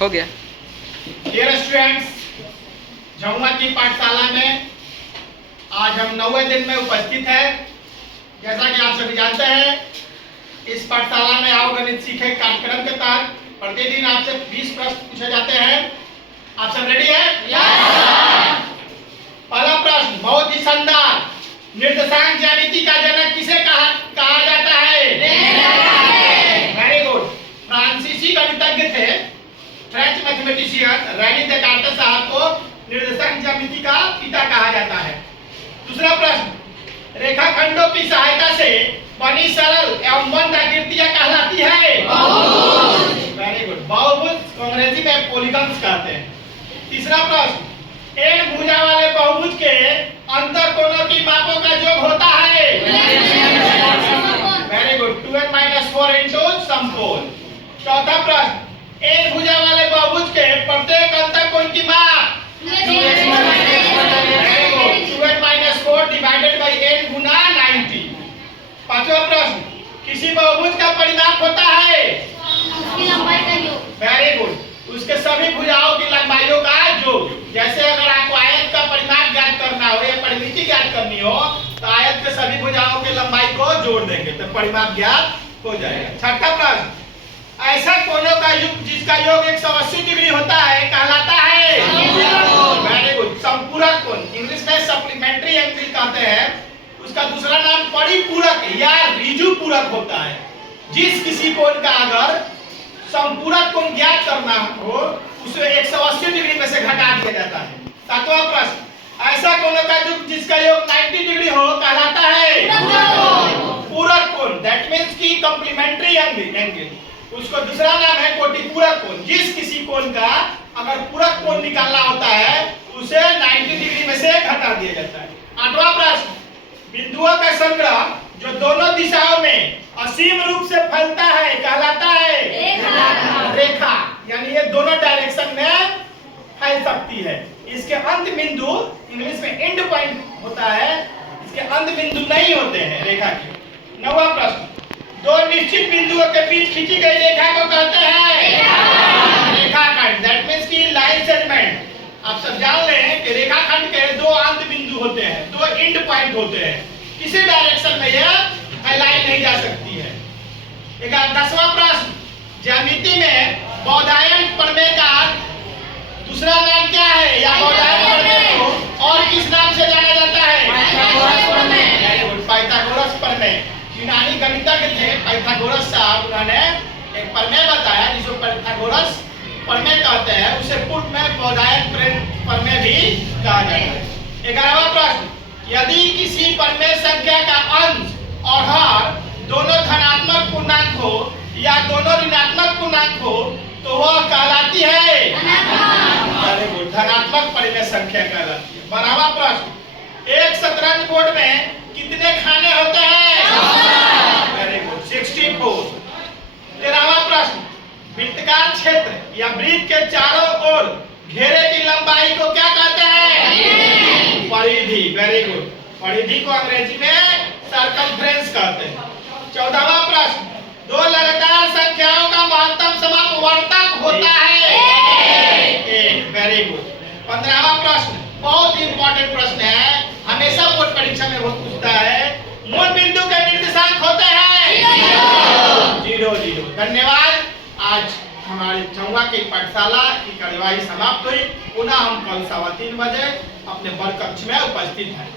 हो गया। Dear students, झमुआ की पाठशाला में आज हम 9वें दिन में उपस्थित है। जैसा कि आप सभी जानते हैं, इस पाठशाला में आओ गणित सीखे कार्यक्रम के तहत प्रतिदिन आपसे 20 प्रश्न पूछे जाते हैं। आप सब रेडी हैं? पहला प्रश्न बहुत ही शानदार, निर्देशांक ज्यामिति का जनक किसे कहा जाता है? Very good. फ्रांसीसी गणितज्ञ थे, फ्रेंच मैथमेटिशियन रेनी देकार्तेस साहब को निर्देशांक ज्यामिति का पिता कहा जाता है। दूसरा प्रश्न, रेखाखंडों की सहायता से बनी सरल एवं मंद आकृतियां कहलाती है? Very good. बहुभुज को अंग्रेजी में पॉलीगन्स कहते हैं। तीसरा प्रश्न, n भुजा वाले बहुभुज के अंतर कोणों की मापों का योग होता है? Very good. 2n - 4 into समकोण। चौथा प्रश्न, n भुजा वाले बहुभुज के प्रत्येक अंतर कोण की माप? Very good. 2n - 4 divided by n गुना 90। पांचवा प्रश्न, किसी बहुभुज का परिमाप होता है? उसकी लंबाई का योग। Very good. उसके सभी भुजाओं की लंबाइयों का योग। जैसे अगर आपको आयत का परिमाप ज्ञात करना हो या परिमिति ज्ञात करनी हो तो आयत के सभी भुजाओं की लंबाई को जोड़ देंगे तो परिमाप ज्ञात हो जाएगा। छठा प्रश्न, ऐसा कोणों का योग जिसका योग 180 डिग्री होता है कहलाता है? Very good. संपूरक कोण, इंग्लिश में सप्लीमेंट्री एंगल कहते हैं। उसका दूसरा नाम परिपूरक या ऋजु पूरक होता है। जिस किसी कोण का अगर संपूरक कोण ज्ञात करना हो उसे 180 डिग्री में से घटा दिया जाता है। सातवां प्रश्न, ऐसा कोण का योग जिसका योग 90 डिग्री हो कहलाता है? पूरक कोण, दैट मींस की कॉम्प्लीमेंट्री एंगल। उसका दूसरा नाम है कोटिपूरक कोण। जिस किसी कोण का अगर पूरक कोण निकालना होता है उसे 90 डिग्री में से घटा दिया जाता है। आठवां प्रश्न, बिंदुओं का संग्रह जो दोनों दिशाओं में असीम रूप से फैलता है कहलाता है? रेखा। यानी ये दोनों डायरेक्शन में फैल सकती है। इसके अंत बिंदु इंग्लिश में एंड पॉइंट होता है, इसके अंत बिंदु नहीं होते हैं रेखा के। नौवां प्रश्न, दो निश्चित बिंदुओं के बीच खींची गई रेखा को कहते हैं? रेखाखंड, दैट मींस की लाइन सेगमेंट। आप सब जान रहे हैं कि रेखाखंड के दो अंत बिंदु होते हैं, दो एंड पॉइंट होते हैं। किसी डायरेक्शन में यह फैलाई नहीं जा सकती है। 10वां प्रश्न, ज्यामिति में बौधायन प्रमेय का दूसरा नाम क्या है? या बौधायन प्रमेय को और किस नाम से जाना जाता है? पाइथागोरस प्रमेय। यूनानी गणितज्ञ थे पाइथागोरस साहब, उन्होंने एक प्रमेय बताया जिसको पाइथागोरस प्रमेय कहते हैं। उसे पूर्व में बौधायन प्रमेय भी कहा जाता है। 11वां प्रश्न, यदि किसी प्रमेय संख्या का अंश और हर दोनों धनात्मक पूर्णांक हो या दोनों ऋणात्मक पूर्णांक हो तो वह कहलाती है? वेरी गुड, धनात्मक प्रमेय संख्या कहलाती है। 12वां प्रश्न, एक शतरंज बोर्ड में कितने खाने होते हैं? Very good, 64। 13वां प्रश्न, वृत्ताकार क्षेत्र या वृत्त के चारों ओर घेरे की लंबाई को क्या कहते हैं? परिधि। Very good. परिधि को अंग्रेजी में सर्कमफ्रेंस कहते हैं। 14वां प्रश्न, दो लगातार संख्याओं का महत्तम समापवर्तक होता है? 1। Very good. 15वां प्रश्न, बहुत ही इंपॉर्टेंट प्रश्न है, हमेशा बोर्ड परीक्षा में बहुत पूछता है। मूल बिंदु के निर्देशांक होते हैं? 0 0। धन्यवाद। आज हमारे झमुआ की पाठशाला की कार्यवाही समाप्त हुई। पुनः हम कल 3:15 बजे अपने वर्ग कक्ष में उपस्थित हैं।